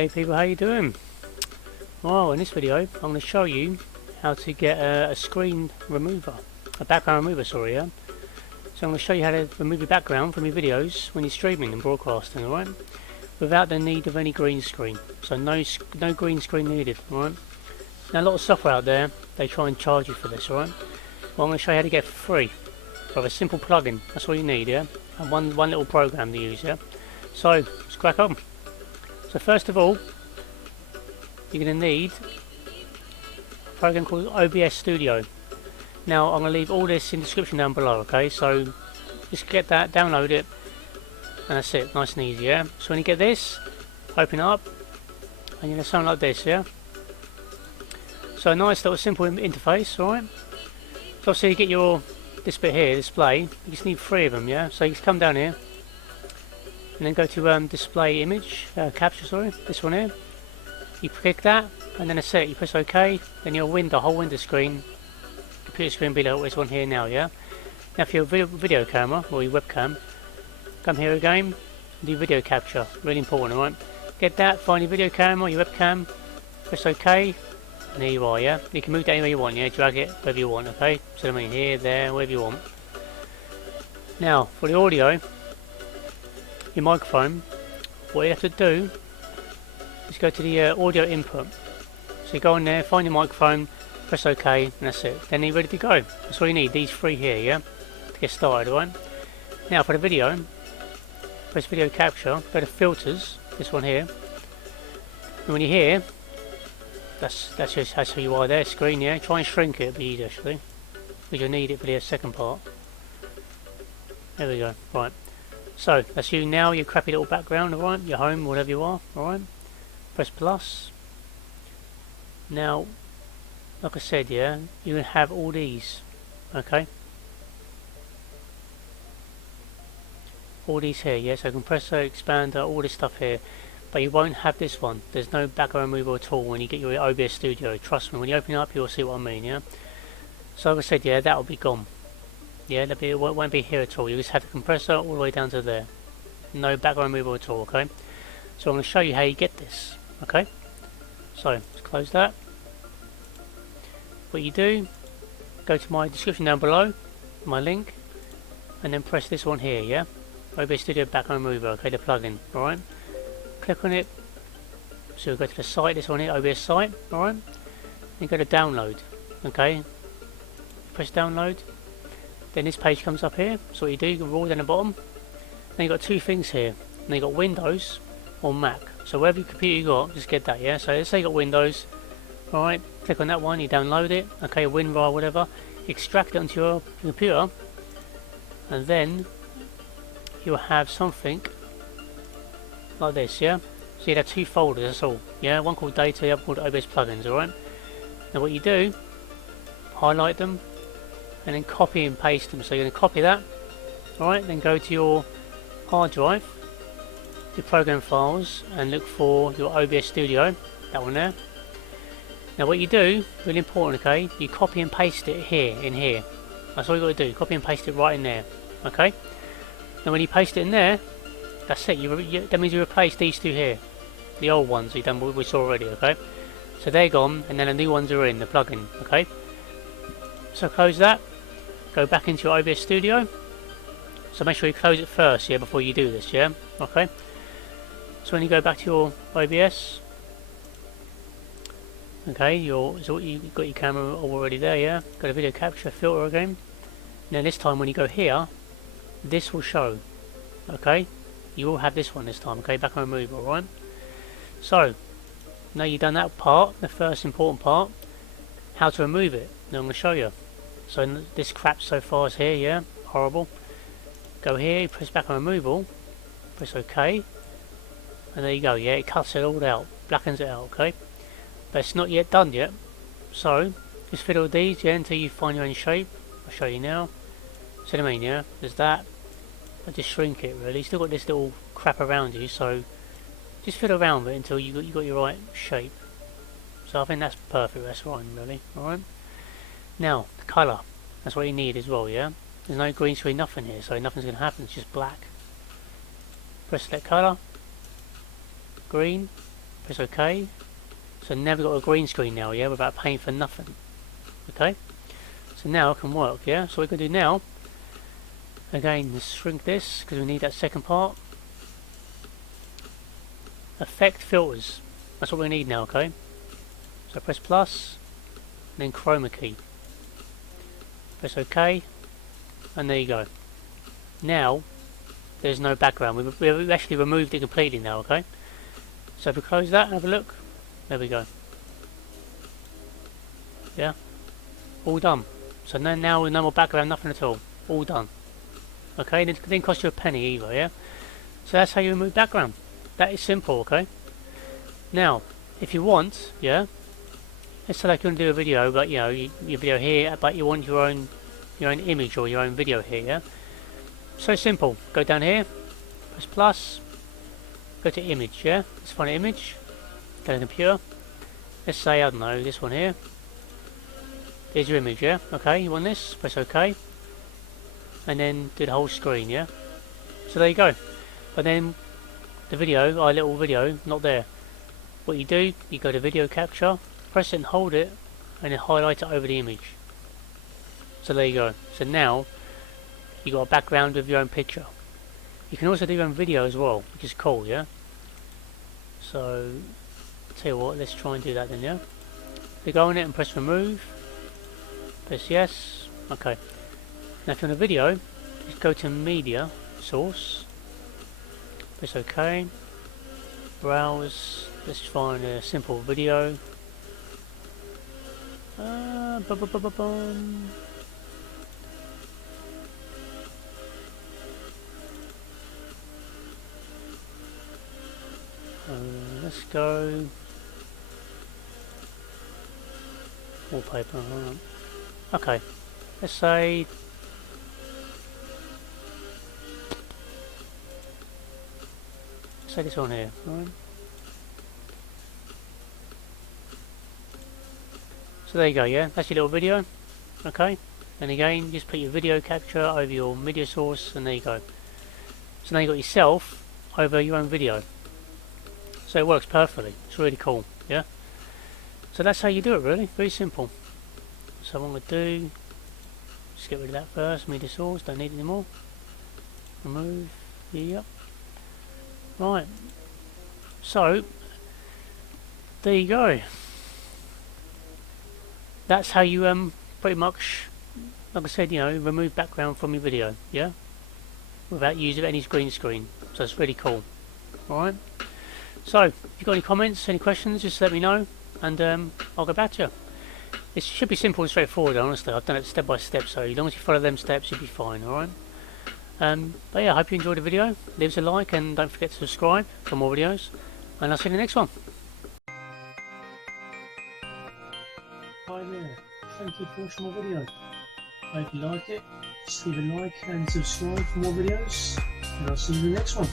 Hey people, how you doing? Well, in this video I'm going to show you how to get a screen remover, a background remover, sorry, yeah? So I'm going to show you how to remove your background from your videos when you're streaming and broadcasting, alright? Without the need of any green screen. So no green screen needed, alright? Now a lot of software out there, they try and charge you for this, alright? Well, I'm going to show you how to get it for free. With a simple plugin, that's all you need, yeah? And one little program to use, yeah? So, let's crack on. So first of all, you're going to need a program called OBS Studio. Now I'm going to leave all this in the description down below, okay? So just get that, download it, and that's it, nice and easy, yeah? So when you get this, open it up, and you're going to sound like this, yeah? So a nice little simple interface, alright? So obviously you get this bit here, display, you just need 3 of them, yeah? So you just come down here, and then go to display image, capture, sorry, this one here. You click that, and then that's it. You press OK, then your whole window screen, computer screen below this one here now, yeah? Now for your video camera, or your webcam, come here again, do video capture, really important, alright? Get that, find your video camera, your webcam, press OK, and there you are, yeah? You can move that anywhere you want, yeah? Drag it wherever you want, okay? So I mean here, there, wherever you want. Now, for the audio, your microphone, what you have to do is go to the audio input. So you go in there, find your microphone, press OK, and that's it. Then you're ready to go. That's all you need, these 3 here, yeah? To get started, alright? Now for the video, press video capture, go to filters, this one here. And when you're here, that's who you are there, screen, yeah? Try and shrink it, it'll be easy actually. Because you'll need it for the second part. There we go, right. So, that's you now, your crappy little background, alright? Your home, whatever you are, alright? Press plus. Now, like I said, yeah, you can have all these, okay? All these here, yeah, so compressor, expander, all this stuff here. But you won't have this one. There's no background remover at all when you get your OBS Studio. Trust me, when you open it up, you'll see what I mean, yeah? So, like I said, yeah, that'll be gone. Yeah, it won't be here at all. You just have the compressor all the way down to there. No background removal at all, okay? So I'm going to show you how you get this, okay? So, let's close that. What you do, go to my description down below, my link, and then press this one here, yeah? OBS Studio Background Remover, okay, the plugin, alright? Click on it, so go to the site, this one here, OBS site, alright? Then go to download, okay? Press download. Then this page comes up here, so what you do, you can roll down the bottom. Then you've got 2 things here. Then you've got Windows or Mac. So whatever computer you got, just get that, yeah? So let's say you got Windows. Alright, click on that one, you download it. Okay, WinRAR, whatever. Extract it onto your computer. And then you'll have something like this, yeah? So you'd have 2 folders, that's all. Yeah, one called data, the other called OBS plugins, alright? Now what you do, highlight them, and then copy and paste them. So you're going to copy that, alright, then go to your hard drive, your program files, and look for your OBS Studio, that one there. Now what you do, really important, okay, you copy and paste it here, in here. That's all you got to do, copy and paste it right in there, okay. Now when you paste it in there, that's it, that means you replace these 2 here, the old ones you've done what we saw already, okay. So they're gone, and then the new ones are in, the plugin, okay. So close that, go back into your OBS Studio. So make sure you close it first, yeah, before you do this, yeah, okay. So when you go back to your OBS, okay, so you've got your camera already there, yeah. Go to video capture, filter again. Now this time when you go here, this will show, okay. You will have this one this time, okay, background remover, alright. So now you've done that part, the first important part, how to remove it. Now I'm going to show you. So this crap so far is here, yeah, horrible. Go here, press back on removal, press OK, and there you go, yeah, it cuts it all out, blackens it out, okay. But it's not yet done yet, so just fiddle with these, yeah, until you find your own shape. I'll show you now. See what I mean, yeah, there's that. I just shrink it really, still got this little crap around you, so just fiddle around with it until you got your right shape. So I think that's perfect, that's fine really, alright. Now, the colour, that's what you need as well, yeah? There's no green screen, nothing here, so nothing's going to happen, it's just black. Press select colour, green, press OK. So now we've got a green screen now, yeah, without paying for nothing. Okay, so now it can work, yeah. So what we're going to do now, again, let's shrink this because we need that second part. Effect filters, that's what we need now, okay. So press plus, and then chroma key. Press OK, and there you go. Now, there's no background. We've actually removed it completely now, okay. So if we close that and have a look, there we go. Yeah, all done. So now no more background, nothing at all. All done. Okay, and it didn't cost you a penny either, yeah? So that's how you remove background. That is simple, okay? Now, if you want, yeah, let's say like you want to do a video, but you know, your video here, but you want your own image or your own video here, yeah? So simple. Go down here, press plus, go to image, yeah? Let's find an image. Go to computer. Let's say, I don't know, this one here. There's your image, yeah? Okay, you want this? Press OK. And then do the whole screen, yeah? So there you go. But then the video, our little video, not there. What you do, you go to video capture, press it and hold it, and then highlight it over the image. So there you go. So now you got a background with your own picture. You can also do your own video as well, which is cool, yeah? So tell you what, let's try and do that then, yeah? So go on it and press remove. Press yes. Okay. Now if you want a video, just go to media source. Press OK. Browse. Let's find a simple video. Let's go wallpaper. Okay, let's say this one here. Right. So there you go, yeah, that's your little video. Okay, and again, just put your video capture over your media source, and there you go. So now you got yourself over your own video. So it works perfectly. It's really cool, yeah. So that's how you do it, really. Very simple. So what I'm going to do, just get rid of that first, media source, don't need it anymore. Remove, yep. Right. So, there you go. That's how you pretty much, like I said, you know, remove background from your video, yeah? Without using any green screen. So it's really cool. Alright. So, if you've got any comments, any questions, just let me know, and I'll get back to you. It should be simple and straightforward, honestly. I've done it step by step, so as long as you follow them steps, you'll be fine, alright? But yeah, I hope you enjoyed the video. Leave us a like and don't forget to subscribe for more videos. And I'll see you in the next one. Hi there. Thank you for watching my video. I hope you like it. Just leave a like and subscribe for more videos. And I'll see you in the next one.